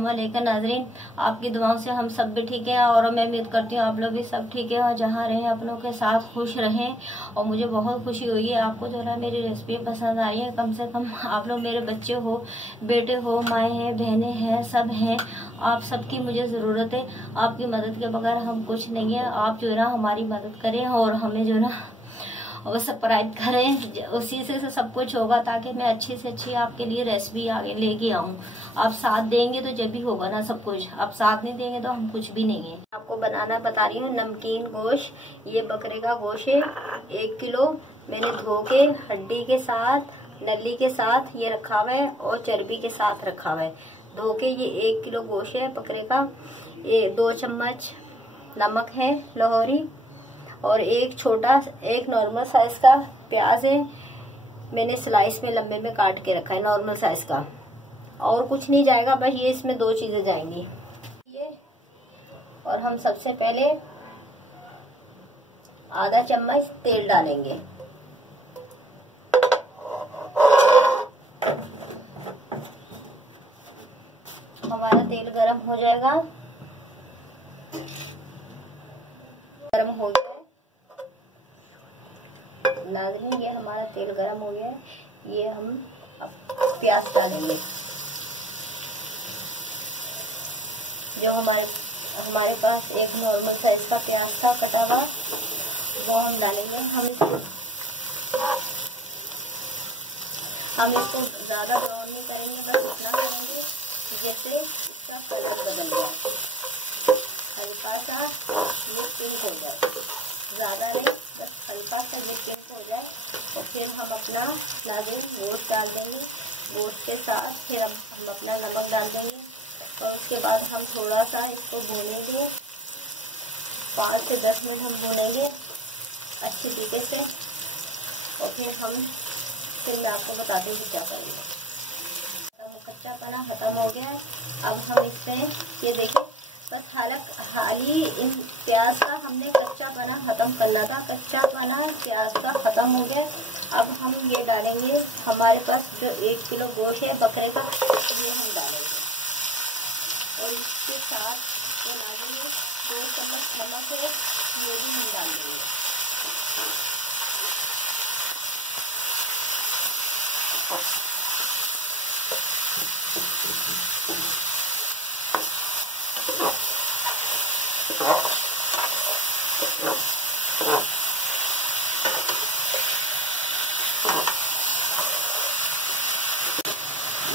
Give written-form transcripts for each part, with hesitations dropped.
वालेकुम नाजरीन, आपकी दुआओं से हम सब भी ठीक हैं और मैं उम्मीद करती हूँ आप लोग भी सब ठीक है और जहाँ रहें अपनों के साथ खुश रहें। और मुझे बहुत खुशी हुई है आपको जो है मेरी रेसिपी पसंद आई है। कम से कम आप लोग मेरे बच्चे हो, बेटे हो, माएँ हैं, बहनें हैं, सब हैं। आप सबकी मुझे ज़रूरत है। आपकी मदद के बगैर हम कुछ नहीं है। आप जो है ना हमारी मदद करें और हमें जो है ना और सब्सक्राइब करें, उसी से सब कुछ होगा ताकि मैं अच्छी से अच्छी आपके लिए रेसिपी आगे लेके आऊँ। आप साथ देंगे तो जब भी होगा ना सब कुछ, आप साथ नहीं देंगे तो हम कुछ भी नहीं है। आपको बनाना बता रही हूँ नमकीन गोश्त। ये बकरे का गोश्त है 1 किलो। मैंने धो के हड्डी के साथ, नली के साथ ये रखा हुआ है और चर्बी के साथ रखा हुआ है। धो के ये 1 किलो गोश्त है बकरे का। ये 2 चम्मच नमक है लाहौरी और एक नॉर्मल साइज का प्याज है। मैंने स्लाइस में लंबे में काट के रखा है नॉर्मल साइज का। और कुछ नहीं जाएगा, बस ये इसमें 2 चीजें जाएंगी ये। और हम सबसे पहले आधा चम्मच तेल डालेंगे। हमारा तेल गरम हो जाएगा। गरम हो गया नाज़रीन, ये हमारा तेल गरम हो गया है। ये हम अब प्याज डालेंगे। जो हमारे पास एक नॉर्मल साइज का प्याज था कटा हुआ, वो हम डालेंगे। हम इसको ज्यादा ब्राउन नहीं करेंगे, बस इतना करेंगे जैसे इसका कलर बदल जाए, हल्का सा ये पिंक हो जाए, ज्यादा नहीं, बस हल्का सा ये पिंक हो जाए। और फिर हम अपना नाज़रीन गोश्त डाल देंगे। गोश्त के साथ फिर हम अपना नमक डाल देंगे और उसके बाद हम थोड़ा सा इसको भूनेंगे। 5 से 10 मिनट हम भूनेंगे अच्छी तरीके से। और फिर मैं आपको बताती हूँ क्या करेंगे। कच्चा पना खत्म हो गया है। अब हम इसमें ये देखिए, बस हाली इन प्याज का हमने कच्चा पना खत्म करना था। कच्चा पना प्याज का खत्म हो गया। अब हम ये डालेंगे, हमारे पास जो 1 किलो गोश्त है बकरे का, ये हम डालेंगे। और इसके साथ ये डालेंगे 2 चम्मच नमक है, ये भी हम डाल देंगे।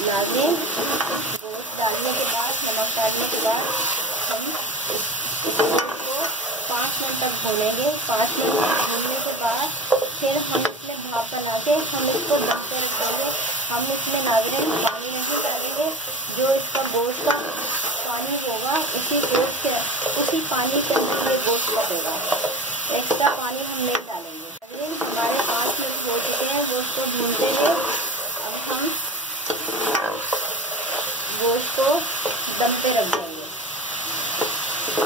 नाज़रीन गोश्त डालने के बाद, नमक डालने के बाद हम इसको 5 मिनट तक भूनेंगे। 5 मिनट तक भूनने के बाद फिर हम इसमें भाप बना के हम इसको दम पे रख देंगे। हम इसमें नाज़रीन पानी नहीं डालेंगे। जो इसका गोश्त का पानी होगा उसी पानी के अंदर ये गोश्त पकेगा। एक्स्ट्रा पानी हम नहीं डालेंगे। नाज़रीन हमारे 5 मिनट हो चुके हैं गोश्त को भूनते हुए। अब हम गोश्त को दम पे रख देंगे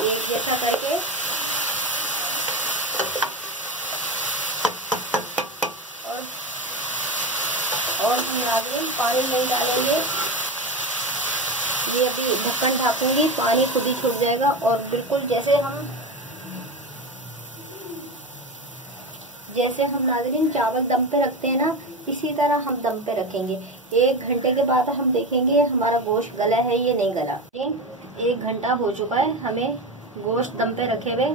एक जैसा करके। और हम नाज़रीन पानी नहीं डालेंगे। ये अभी ढक्कन ढाकूंगी, पानी खुद ही छूट जाएगा। और बिल्कुल जैसे हम नाज़रीन चावल दम पे रखते हैं ना, इसी तरह हम दम पे रखेंगे। 1 घंटे के बाद हम देखेंगे हमारा गोश्त गला है ये नहीं गला। 1 घंटा हो चुका है हमें गोश्त दम पे रखे हुए।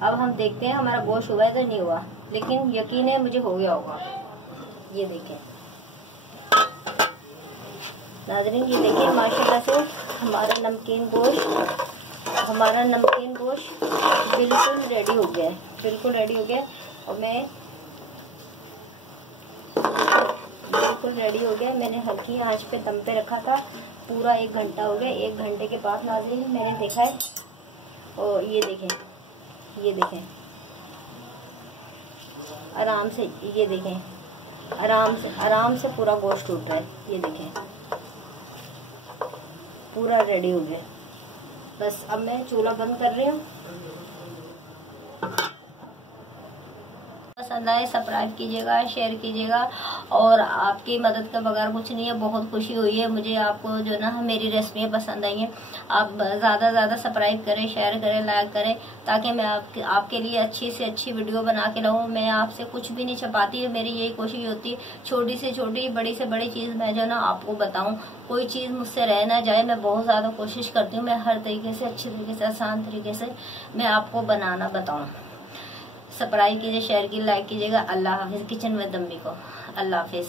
अब हम देखते हैं हमारा गोश्त हुआ है तो नहीं हुआ, लेकिन यकीन है मुझे हो गया होगा। ये देखें नाज़रीन, ये देखिए माशाल्लाह से हमारा नमकीन गोश्त बिल्कुल रेडी हो गया है, बिल्कुल रेडी हो गया। और मैं बिल्कुल रेडी हो गया। मैंने हल्की आंच पे दम पे रखा था। पूरा 1 घंटा हो गया। 1 घंटे के बाद नाज़रीन मैंने देखा है और ये देखें आराम से, ये देखें आराम से पूरा गोश्त टूट रहा है। ये देखें पूरा रेडी हो गया। बस अब मैं चूल्हा बंद कर रही हूँ। बस पसंद आए सब्सक्राइब कीजिएगा, शेयर कीजिएगा। और आपकी मदद के बगैर कुछ नहीं है। बहुत खुशी हुई है मुझे, आपको जो ना मेरी रेसिपियाँ पसंद आई हैं। आप ज़्यादा से ज़्यादा सब्सक्राइब करें, शेयर करें, लाइक करें, ताकि मैं आपके लिए अच्छी से अच्छी वीडियो बना के लाऊं। मैं आपसे कुछ भी नहीं छुपाती है, मेरी यही कोशिश होती है छोटी से छोटी, बड़ी से बड़ी चीज़ मैं जो ना आपको बताऊं। कोई चीज़ मुझसे रह ना जाए, मैं बहुत ज़्यादा कोशिश करती हूँ। मैं हर तरीके से, अच्छे तरीके से, आसान तरीके से मैं आपको बनाना बताऊं। सब्सक्राइब कीजिए, शेयर कीजिए, लाइक कीजिएगा। अल्लाह हाफिज़। किचन विद अम्मी को अल्लाह हाफिज़।